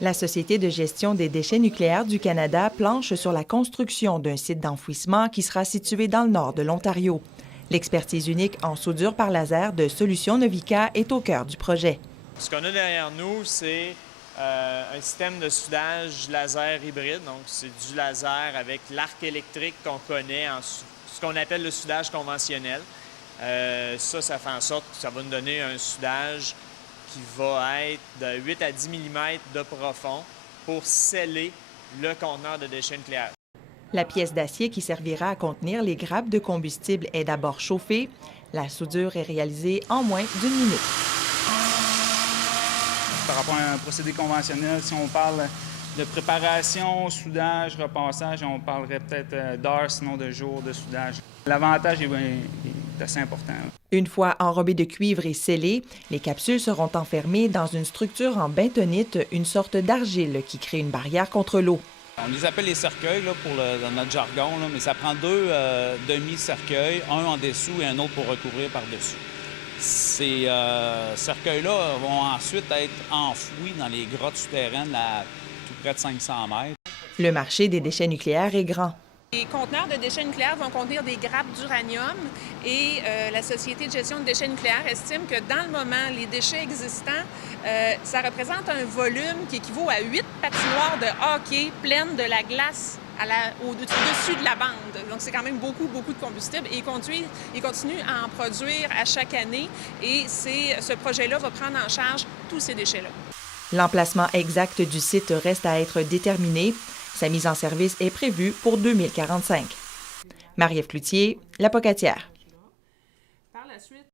La Société de gestion des déchets nucléaires du Canada planche sur la construction d'un site d'enfouissement qui sera situé dans le nord de l'Ontario. L'expertise unique en soudure par laser de Solutions Novica est au cœur du projet. Ce qu'on a derrière nous, c'est un système de soudage laser hybride. Donc, c'est du laser avec l'arc électrique qu'on connaît en ce qu'on appelle le soudage conventionnel. Ça fait en sorte que ça va nous donner un soudage qui va être de 8 à 10 mm de profond pour sceller le conteneur de déchets nucléaires. La pièce d'acier qui servira à contenir les grappes de combustible est d'abord chauffée. La soudure est réalisée en moins d'1 minute. Par rapport à un procédé conventionnel, si on parle de préparation, soudage, repassage, on parlerait peut-être d'heures, sinon de jours de soudage. L'avantage est assez important. Une fois enrobées de cuivre et scellées, les capsules seront enfermées dans une structure en bentonite, une sorte d'argile qui crée une barrière contre l'eau. On les appelle les cercueils là, dans notre jargon, là, mais ça prend deux demi-cercueils, un en dessous et un autre pour recouvrir par-dessus. Ces cercueils-là vont ensuite être enfouis dans les grottes souterraines à tout près de 500 mètres. Le marché des déchets nucléaires est grand. Les conteneurs de déchets nucléaires vont contenir des grappes d'uranium et la Société de gestion de déchets nucléaires estime que dans le moment, les déchets existants, ça représente un volume qui équivaut à 8 patinoires de hockey pleines de la glace au-dessus de la bande. Donc, c'est quand même beaucoup de combustible et ils continuent à en produire à chaque année et ce projet-là va prendre en charge tous ces déchets-là. L'emplacement exact du site reste à être déterminé. Sa mise en service est prévue pour 2045. Marie-Ève Cloutier, La Pocatière.